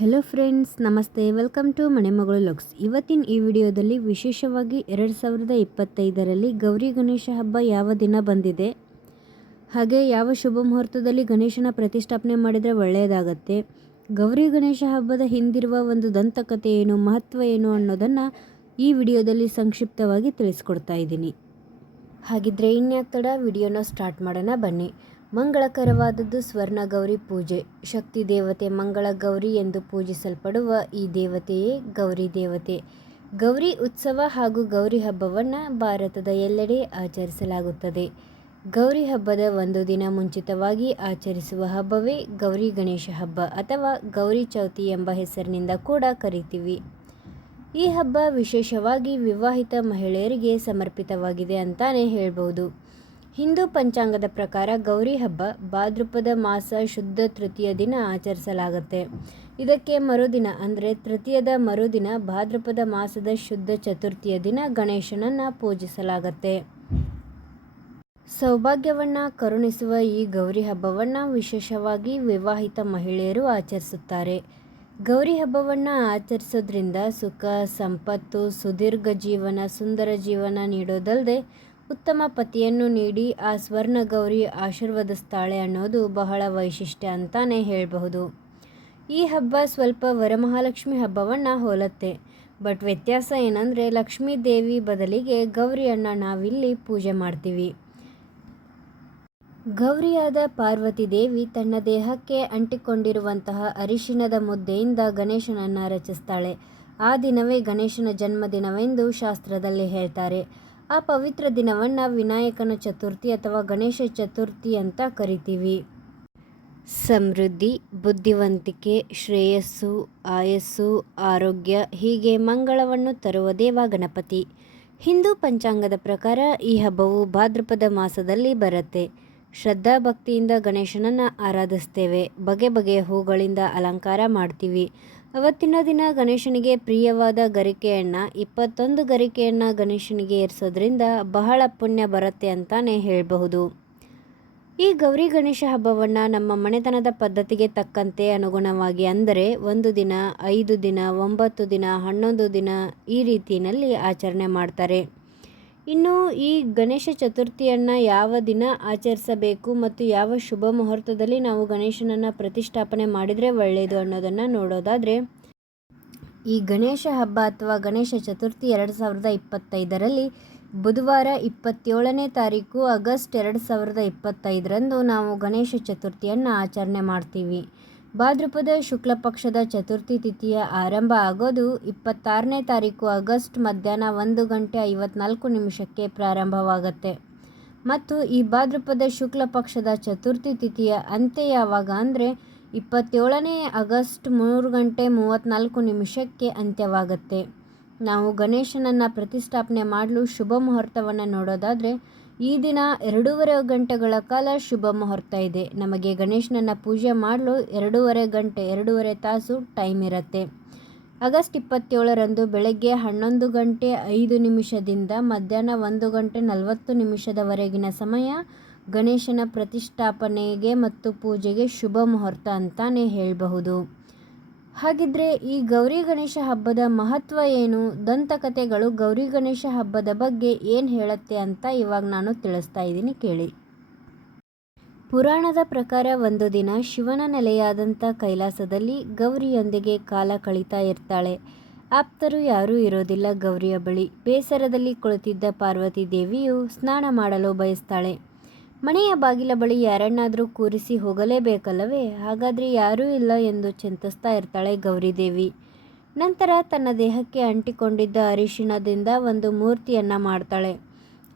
Hello friends, ನಮಸ್ತೆ. Welcome to Manemagalu looks. ಇವತ್ತಿನ ಈ ವಿಡಿಯೋದಲ್ಲಿ ವಿಶೇಷವಾಗಿ 2025ರಲ್ಲಿ ಗೌರಿ ಗಣೇಶ ಹಬ್ಬ ಯಾವ ದಿನ ಬಂದಿದೆ, ಹಾಗೆ ಯಾವ ಶುಭ ಮುಹೂರ್ತದಲ್ಲಿ ಗಣೇಶನ ಪ್ರತಿಷ್ಠಾಪನೆ ಮಾಡಿದರೆ ಒಳ್ಳೆಯದಾಗತ್ತೆ, ಗೌರಿ ಗಣೇಶ ಹಬ್ಬದ ಹಿಂದಿರುವ ಒಂದು ದಂತಕಥೆ ಏನು, ಮಹತ್ವ ಏನು ಅನ್ನೋದನ್ನು ಈ ವಿಡಿಯೋದಲ್ಲಿ ಸಂಕ್ಷಿಪ್ತವಾಗಿ ತಿಳಿಸ್ಕೊಡ್ತಾ ಇದ್ದೀನಿ. ಹಾಗಿದ್ರೆ ಇನ್ಯಾಕೆ ತಡ, ವಿಡಿಯೋನ ಸ್ಟಾರ್ಟ್ ಮಾಡೋಣ ಬನ್ನಿ. ಮಂಗಳಕರವಾದದ್ದು ಸ್ವರ್ಣ ಗೌರಿ ಪೂಜೆ. ಶಕ್ತಿ ದೇವತೆ ಮಂಗಳ ಗೌರಿ ಎಂದು ಪೂಜಿಸಲ್ಪಡುವ ಈ ದೇವತೆಯೇ ಗೌರಿ ದೇವತೆ. ಗೌರಿ ಉತ್ಸವ ಹಾಗೂ ಗೌರಿ ಹಬ್ಬವನ್ನು ಭಾರತದ ಎಲ್ಲೆಡೆ ಆಚರಿಸಲಾಗುತ್ತದೆ. ಗೌರಿ ಹಬ್ಬದ ಒಂದು ದಿನ ಮುಂಚಿತವಾಗಿ ಆಚರಿಸುವ ಹಬ್ಬವೇ ಗೌರಿ ಗಣೇಶ ಹಬ್ಬ ಅಥವಾ ಗೌರಿ ಚೌತಿ ಎಂಬ ಹೆಸರಿನಿಂದ ಕೂಡ ಕರಿತೀವಿ. ಈ ಹಬ್ಬ ವಿಶೇಷವಾಗಿ ವಿವಾಹಿತ ಮಹಿಳೆಯರಿಗೆ ಸಮರ್ಪಿತವಾಗಿದೆ ಅಂತಾನೆ ಹೇಳ್ಬೋದು. ಹಿಂದೂ ಪಂಚಾಂಗದ ಪ್ರಕಾರ ಗೌರಿ ಹಬ್ಬ ಭಾದ್ರಪದ ಮಾಸ ಶುದ್ಧ ತೃತೀಯ ದಿನ ಆಚರಿಸಲಾಗುತ್ತೆ. ಇದಕ್ಕೆ ಮರುದಿನ ಅಂದರೆ ತೃತೀಯದ ಮರುದಿನ ಭಾದ್ರಪದ ಮಾಸದ ಶುದ್ಧ ಚತುರ್ಥಿಯ ದಿನ ಗಣೇಶನನ್ನು ಪೂಜಿಸಲಾಗುತ್ತೆ. ಸೌಭಾಗ್ಯವನ್ನು ಕರುಣಿಸುವ ಈ ಗೌರಿ ಹಬ್ಬವನ್ನು ವಿಶೇಷವಾಗಿ ವಿವಾಹಿತ ಮಹಿಳೆಯರು ಆಚರಿಸುತ್ತಾರೆ. ಗೌರಿ ಹಬ್ಬವನ್ನು ಆಚರಿಸೋದ್ರಿಂದ ಸುಖ, ಸಂಪತ್ತು, ಸುದೀರ್ಘ ಜೀವನ, ಸುಂದರ ಜೀವನ ನೀಡೋದಲ್ಲದೆ ಉತ್ತಮ ಪತಿಯನ್ನು ನೀಡಿ ಆ ಸ್ವರ್ಣ ಗೌರಿ ಆಶೀರ್ವದಿಸ್ತಾಳೆ ಅನ್ನೋದು ಬಹಳ ವೈಶಿಷ್ಟ್ಯ ಅಂತಾನೆ ಹೇಳಬಹುದು. ಈ ಹಬ್ಬ ಸ್ವಲ್ಪ ವರಮಹಾಲಕ್ಷ್ಮಿ ಹಬ್ಬವನ್ನು ಹೋಲುತ್ತೆ. ಬಟ್ ವ್ಯತ್ಯಾಸ ಏನಂದರೆ ಲಕ್ಷ್ಮೀ ದೇವಿ ಬದಲಿಗೆ ಗೌರಿಯನ್ನು ನಾವಿಲ್ಲಿ ಪೂಜೆ ಮಾಡ್ತೀವಿ. ಗೌರಿಯಾದ ಪಾರ್ವತಿ ದೇವಿ ತನ್ನ ದೇಹಕ್ಕೆ ಅಂಟಿಕೊಂಡಿರುವಂತಹ ಅರಿಶಿಣದ ಮುದ್ದೆಯಿಂದ ಗಣೇಶನನ್ನು ರಚಿಸ್ತಾಳೆ. ಆ ದಿನವೇ ಗಣೇಶನ ಜನ್ಮದಿನವೆಂದು ಶಾಸ್ತ್ರದಲ್ಲಿ ಹೇಳ್ತಾರೆ. ಆ ಪವಿತ್ರ ದಿನವನ್ನು ವಿನಾಯಕನ ಚತುರ್ಥಿ ಅಥವಾ ಗಣೇಶ ಚತುರ್ಥಿ ಅಂತ ಕರಿತೀವಿ. ಸಮೃದ್ಧಿ, ಬುದ್ಧಿವಂತಿಕೆ, ಶ್ರೇಯಸ್ಸು, ಆಯಸ್ಸು, ಆರೋಗ್ಯ ಹೀಗೆ ಮಂಗಳವನ್ನು ತರುವ ದೇವ ಗಣಪತಿ. ಹಿಂದೂ ಪಂಚಾಂಗದ ಪ್ರಕಾರ ಈ ಹಬ್ಬವು ಭಾದ್ರಪದ ಮಾಸದಲ್ಲಿ ಬರುತ್ತೆ. ಶ್ರದ್ಧಾ ಭಕ್ತಿಯಿಂದ ಗಣೇಶನನ್ನು ಆರಾಧಿಸ್ತೇವೆ. ಬಗೆ ಬಗೆಯ ಹೂಗಳಿಂದ ಅಲಂಕಾರ ಮಾಡ್ತೀವಿ. ಅವತ್ತಿನ ದಿನ ಗಣೇಶನಿಗೆ ಪ್ರಿಯವಾದ ಗರಿಕೆಯನ್ನು 21 ಗರಿಕೆಯನ್ನು ಗಣೇಶನಿಗೆ ಏರಿಸೋದ್ರಿಂದ ಬಹಳ ಪುಣ್ಯ ಬರುತ್ತೆ ಅಂತಾನೆ ಹೇಳಬಹುದು. ಈ ಗೌರಿ ಗಣೇಶ ಹಬ್ಬವನ್ನು ನಮ್ಮ ಮನೆತನದ ಪದ್ಧತಿಗೆ ತಕ್ಕಂತೆ ಅನುಗುಣವಾಗಿ ಅಂದರೆ 1 ದಿನ, 5 ದಿನ, 9 ದಿನ, 11 ದಿನ ಈ ರೀತಿಯಲ್ಲಿ ಆಚರಣೆ ಮಾಡ್ತಾರೆ. ಇನ್ನು ಈ ಗಣೇಶ ಚತುರ್ಥಿಯನ್ನು ಯಾವ ದಿನ ಆಚರಿಸಬೇಕು ಮತ್ತು ಯಾವ ಶುಭ ಮುಹೂರ್ತದಲ್ಲಿ ನಾವು ಗಣೇಶನನ್ನು ಪ್ರತಿಷ್ಠಾಪನೆ ಮಾಡಿದರೆ ಒಳ್ಳೆಯದು ಅನ್ನೋದನ್ನು ನೋಡೋದಾದರೆ, ಈ ಗಣೇಶ ಹಬ್ಬ ಅಥವಾ ಗಣೇಶ ಚತುರ್ಥಿ 2025ರಲ್ಲಿ ಬುಧವಾರ 27ನೇ ತಾರೀಕು ಆಗಸ್ಟ್ 2025ರಂದು ನಾವು ಗಣೇಶ ಚತುರ್ಥಿಯನ್ನು ಆಚರಣೆ ಮಾಡ್ತೀವಿ. ಭಾದ್ರಪದ ಶುಕ್ಲ ಪಕ್ಷದ ಚತುರ್ಥಿ ತಿಥಿಯ ಆರಂಭ ಆಗೋದು 26ನೇ ತಾರೀಕು ಆಗಸ್ಟ್ ಮಧ್ಯಾಹ್ನ 1:54 ಪ್ರಾರಂಭವಾಗುತ್ತೆ. ಮತ್ತು ಈ ಭಾದ್ರಪದ ಶುಕ್ಲ ಪಕ್ಷದ ಚತುರ್ಥಿ ತಿಥಿಯ ಅಂತ್ಯ ಯಾವಾಗ ಅಂದರೆ 27ನೇ ಆಗಸ್ಟ್ 3:34 ಅಂತ್ಯವಾಗುತ್ತೆ. ನಾವು ಗಣೇಶನನ್ನು ಪ್ರತಿಷ್ಠಾಪನೆ ಮಾಡಲು ಶುಭ ಮುಹೂರ್ತವನ್ನು ನೋಡೋದಾದರೆ ಈ ದಿನ 2:30 ಗಂಟೆಗಳ ಕಾಲ ಶುಭ ಮುಹೂರ್ತ ಇದೆ. ನಮಗೆ ಗಣೇಶನನ್ನು ಪೂಜೆ ಮಾಡಲು 2:30 ಗಂಟೆ 2:30 ತಾಸು ಟೈಮ್ ಇರುತ್ತೆ. ಆಗಸ್ಟ್ 27ರಂದು ಬೆಳಗ್ಗೆ 11:05 ಮಧ್ಯಾಹ್ನ 1:40 ಸಮಯ ಗಣೇಶನ ಪ್ರತಿಷ್ಠಾಪನೆಗೆ ಮತ್ತು ಪೂಜೆಗೆ ಶುಭ ಮುಹೂರ್ತ ಅಂತಾನೆ ಹೇಳಬಹುದು. ಹಾಗಿದ್ರೆ ಈ ಗೌರಿ ಗಣೇಶ ಹಬ್ಬದ ಮಹತ್ವ ಏನು, ದಂತಕಥೆಗಳು ಗೌರಿ ಗಣೇಶ ಹಬ್ಬದ ಬಗ್ಗೆ ಏನು ಹೇಳುತ್ತೆ ಅಂತ ಇವಾಗ ನಾನು ತಿಳಿಸ್ತಾ ಇದ್ದೀನಿ, ಕೇಳಿ. ಪುರಾಣದ ಪ್ರಕಾರ ಒಂದು ದಿನ ಶಿವನ ನೆಲೆಯಾದಂಥ ಕೈಲಾಸದಲ್ಲಿ ಗೌರಿಯೊಂದಿಗೆ ಕಾಲ ಕಳೀತಾ ಇರ್ತಾಳೆ. ಆಪ್ತರು ಯಾರೂ ಇರೋದಿಲ್ಲ ಗೌರಿಯ ಬಳಿ. ಬೇಸರದಲ್ಲಿ ಕುಳಿತಿದ್ದ ಪಾರ್ವತಿ ದೇವಿಯು ಸ್ನಾನ ಮಾಡಲು ಬಯಸ್ತಾಳೆ. ಮನೆಯ ಬಾಗಿಲ ಬಳಿ ಯಾರನ್ನಾದರೂ ಕೂರಿಸಿ ಹೋಗಲೇಬೇಕಲ್ಲವೇ, ಹಾಗಾದರೆ ಯಾರೂ ಇಲ್ಲ ಎಂದು ಚಿಂತಿಸ್ತಾ ಇರ್ತಾಳೆ ಗೌರಿದೇವಿ. ನಂತರ ತನ್ನ ದೇಹಕ್ಕೆ ಅಂಟಿಕೊಂಡಿದ್ದ ಅರಿಶಿಣದಿಂದ ಒಂದು ಮೂರ್ತಿಯನ್ನು ಮಾಡ್ತಾಳೆ.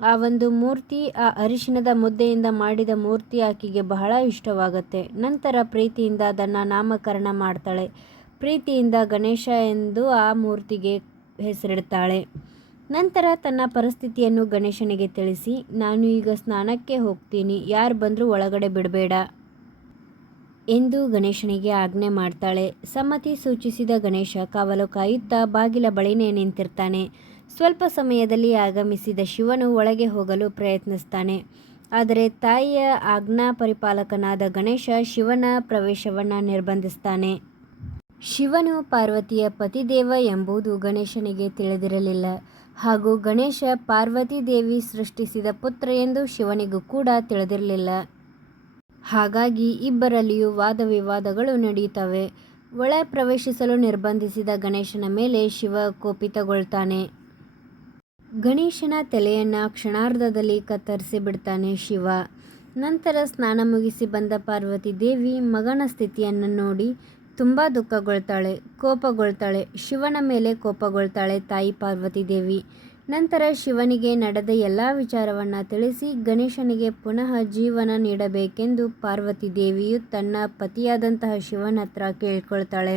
ಆ ಒಂದು ಮೂರ್ತಿ, ಆ ಅರಿಶಿಣದ ಮುದ್ದೆಯಿಂದ ಮಾಡಿದ ಮೂರ್ತಿ ಆಕೆಗೆ ಬಹಳ ಇಷ್ಟವಾಗುತ್ತೆ. ನಂತರ ಪ್ರೀತಿಯಿಂದ ಅದನ್ನು ನಾಮಕರಣ ಮಾಡ್ತಾಳೆ. ಪ್ರೀತಿಯಿಂದ ಗಣೇಶ ಎಂದು ಆ ಮೂರ್ತಿಗೆ ಹೆಸರಿಡ್ತಾಳೆ. ನಂತರ ತನ್ನ ಪರಿಸ್ಥಿತಿಯನ್ನು ಗಣೇಶನಿಗೆ ತಿಳಿಸಿ, ನಾನು ಈಗ ಸ್ನಾನಕ್ಕೆ ಹೋಗ್ತೀನಿ, ಯಾರು ಬಂದರೂ ಒಳಗಡೆ ಬಿಡಬೇಡ ಎಂದು ಗಣೇಶನಿಗೆ ಆಜ್ಞೆ ಮಾಡ್ತಾಳೆ. ಸಮ್ಮತಿ ಸೂಚಿಸಿದ ಗಣೇಶ ಕಾವಲು ಕಾಯುತ್ತಾ ಬಾಗಿಲ ಬಳಿನೇ ನಿಂತಿರ್ತಾನೆ. ಸ್ವಲ್ಪ ಸಮಯದಲ್ಲಿ ಆಗಮಿಸಿದ ಶಿವನು ಒಳಗೆ ಹೋಗಲು ಪ್ರಯತ್ನಿಸ್ತಾನೆ. ಆದರೆ ತಾಯಿಯ ಆಜ್ಞಾ ಪರಿಪಾಲಕನಾದ ಗಣೇಶ ಶಿವನ ಪ್ರವೇಶವನ್ನು ನಿರ್ಬಂಧಿಸ್ತಾನೆ. ಶಿವನು ಪಾರ್ವತಿಯ ಪತಿದೇವ ಎಂಬುದು ಗಣೇಶನಿಗೆ ತಿಳಿದಿರಲಿಲ್ಲ ಹಾಗೂ ಗಣೇಶ ಪಾರ್ವತಿ ದೇವಿ ಸೃಷ್ಟಿಸಿದ ಪುತ್ರ ಎಂದು ಶಿವನಿಗೂ ಕೂಡ ತಿಳಿದಿರಲಿಲ್ಲ. ಹಾಗಾಗಿ ಇಬ್ಬರಲ್ಲಿಯೂ ವಾದವಿವಾದಗಳು ನಡೆಯುತ್ತವೆ. ಒಳ ಪ್ರವೇಶಿಸಲು ನಿರ್ಬಂಧಿಸಿದ ಗಣೇಶನ ಮೇಲೆ ಶಿವ ಕೋಪಿತಗೊಳ್ತಾನೆ. ಗಣೇಶನ ತಲೆಯನ್ನು ಕ್ಷಣಾರ್ಧದಲ್ಲಿ ಕತ್ತರಿಸಿ ಬಿಡ್ತಾನೆ ಶಿವ. ನಂತರ ಸ್ನಾನ ಮುಗಿಸಿ ಬಂದ ಪಾರ್ವತಿ ದೇವಿ ಮಗನ ಸ್ಥಿತಿಯನ್ನು ನೋಡಿ ತುಂಬ ದುಃಖಗೊಳ್ತಾಳೆ, ಕೋಪಗೊಳ್ತಾಳೆ. ಶಿವನ ಮೇಲೆ ಕೋಪಗೊಳ್ತಾಳೆ ತಾಯಿ ಪಾರ್ವತಿ ದೇವಿ. ನಂತರ ಶಿವನಿಗೆ ನಡೆದ ಎಲ್ಲ ವಿಚಾರವನ್ನು ತಿಳಿಸಿ ಗಣೇಶನಿಗೆ ಪುನಃ ಜೀವನ ನೀಡಬೇಕೆಂದು ಪಾರ್ವತಿ ದೇವಿಯು ತನ್ನ ಪತಿಯಾದಂತಹ ಶಿವನ ಹತ್ರ ಕೇಳ್ಕೊಳ್ತಾಳೆ.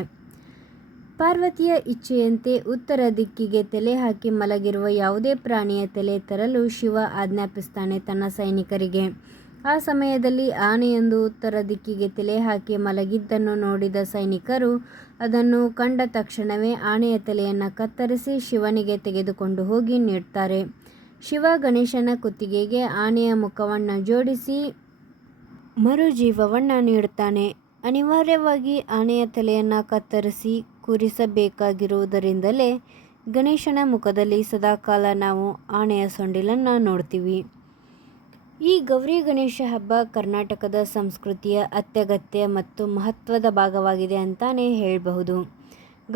ಪಾರ್ವತಿಯ ಇಚ್ಛೆಯಂತೆ ಉತ್ತರ ದಿಕ್ಕಿಗೆ ತಲೆ ಹಾಕಿ ಮಲಗಿರುವ ಯಾವುದೇ ಪ್ರಾಣಿಯ ತಲೆ ತರಲು ಶಿವ ಆಜ್ಞಾಪಿಸ್ತಾನೆ ತನ್ನ ಸೈನಿಕರಿಗೆ. ಆ ಸಮಯದಲ್ಲಿ ಆನೆಯೊಂದು ಉತ್ತರ ದಿಕ್ಕಿಗೆ ತಲೆ ಹಾಕಿ ಮಲಗಿದ್ದನ್ನು ನೋಡಿದ ಸೈನಿಕರು ಅದನ್ನು ಕಂಡ ತಕ್ಷಣವೇ ಆನೆಯ ತಲೆಯನ್ನು ಕತ್ತರಿಸಿ ಶಿವನಿಗೆ ತೆಗೆದುಕೊಂಡು ಹೋಗಿ ನೀಡ್ತಾರೆ. ಶಿವ ಗಣೇಶನ ಕುತ್ತಿಗೆಗೆ ಆನೆಯ ಮುಖವನ್ನು ಜೋಡಿಸಿ ಮರುಜೀವವನ್ನು ನೀಡುತ್ತಾನೆ. ಅನಿವಾರ್ಯವಾಗಿ ಆನೆಯ ತಲೆಯನ್ನು ಕತ್ತರಿಸಿ ಕೂರಿಸಬೇಕಾಗಿರುವುದರಿಂದಲೇ ಗಣೇಶನ ಮುಖದಲ್ಲಿ ಸದಾಕಾಲ ನಾವು ಆನೆಯ ಸೊಂಡಿಲನ್ನು ನೋಡ್ತೀವಿ. ಈ ಗೌರಿ ಗಣೇಶ ಹಬ್ಬ ಕರ್ನಾಟಕದ ಸಂಸ್ಕೃತಿಯ ಅತ್ಯಗತ್ಯ ಮತ್ತು ಮಹತ್ವದ ಭಾಗವಾಗಿದೆ ಅಂತಾನೆ ಹೇಳಬಹುದು.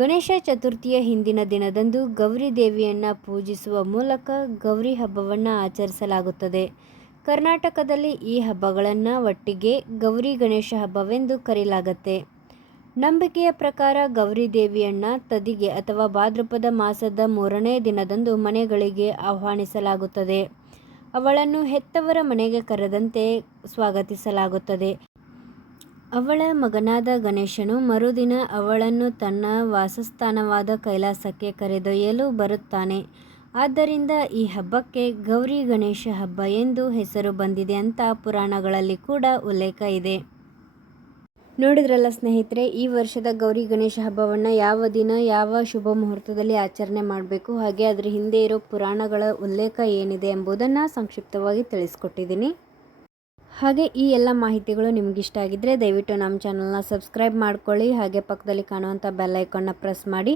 ಗಣೇಶ ಚತುರ್ಥಿಯ ಹಿಂದಿನ ದಿನದಂದು ಗೌರಿ ದೇವಿಯನ್ನು ಪೂಜಿಸುವ ಮೂಲಕ ಗೌರಿ ಹಬ್ಬವನ್ನು ಆಚರಿಸಲಾಗುತ್ತದೆ. ಕರ್ನಾಟಕದಲ್ಲಿ ಈ ಹಬ್ಬಗಳನ್ನು ಒಟ್ಟಿಗೆ ಗೌರಿ ಗಣೇಶ ಹಬ್ಬವೆಂದು ಕರೆಯಲಾಗುತ್ತೆ. ನಂಬಿಕೆಯ ಪ್ರಕಾರ ಗೌರಿ ದೇವಿಯನ್ನು ತದಿಗೆ ಅಥವಾ ಭಾದ್ರಪದ ಮಾಸದ 3ನೇ ದಿನದಂದು ಮನೆಗಳಿಗೆ ಆಹ್ವಾನಿಸಲಾಗುತ್ತದೆ. ಅವಳನ್ನು ಹೆತ್ತವರ ಮನೆಗೆ ಕರೆದಂತೆ ಸ್ವಾಗತಿಸಲಾಗುತ್ತದೆ. ಅವಳ ಮಗನಾದ ಗಣೇಶನು ಮರುದಿನ ಅವಳನ್ನು ತನ್ನ ವಾಸಸ್ಥಾನವಾದ ಕೈಲಾಸಕ್ಕೆ ಕರೆದೊಯ್ಯಲು ಬರುತ್ತಾನೆ. ಆದ್ದರಿಂದ ಈ ಹಬ್ಬಕ್ಕೆ ಗೌರಿ ಗಣೇಶ ಹಬ್ಬ ಎಂದು ಹೆಸರು ಬಂದಿದೆ ಅಂತ ಪುರಾಣಗಳಲ್ಲಿ ಕೂಡ ಉಲ್ಲೇಖ ಇದೆ. ನೋಡಿದ್ರಲ್ಲ ಸ್ನೇಹಿತರೆ, ಈ ವರ್ಷದ ಗೌರಿ ಗಣೇಶ ಹಬ್ಬವನ್ನು ಯಾವ ದಿನ ಯಾವ ಶುಭ ಮುಹೂರ್ತದಲ್ಲಿ ಆಚರಣೆ ಮಾಡಬೇಕು, ಹಾಗೆ ಅದರ ಹಿಂದೆ ಇರೋ ಪುರಾಣಗಳ ಉಲ್ಲೇಖ ಏನಿದೆ ಎಂಬುದನ್ನು ಸಂಕ್ಷಿಪ್ತವಾಗಿ ತಿಳಿಸ್ಕೊಟ್ಟಿದ್ದೀನಿ. ಹಾಗೆ ಈ ಎಲ್ಲ ಮಾಹಿತಿಗಳು ನಿಮಗಿಷ್ಟ ಆಗಿದ್ದರೆ ದಯವಿಟ್ಟು ನಮ್ಮ ಚಾನಲ್ನ ಸಬ್ಸ್ಕ್ರೈಬ್ ಮಾಡ್ಕೊಳ್ಳಿ. ಹಾಗೆ ಪಕ್ಕದಲ್ಲಿ ಕಾಣುವಂಥ ಬೆಲ್ ಐಕಾನ್ನ ಪ್ರೆಸ್ ಮಾಡಿ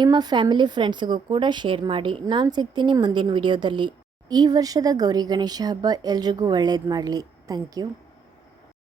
ನಿಮ್ಮ ಫ್ಯಾಮಿಲಿ ಫ್ರೆಂಡ್ಸ್ಗೂ ಕೂಡ ಶೇರ್ ಮಾಡಿ. ನಾನು ಸಿಗ್ತೀನಿ ಮುಂದಿನ ವಿಡಿಯೋದಲ್ಲಿ. ಈ ವರ್ಷದ ಗೌರಿ ಗಣೇಶ ಹಬ್ಬ ಎಲ್ರಿಗೂ ಒಳ್ಳೇದು ಮಾಡಲಿ. Thank you.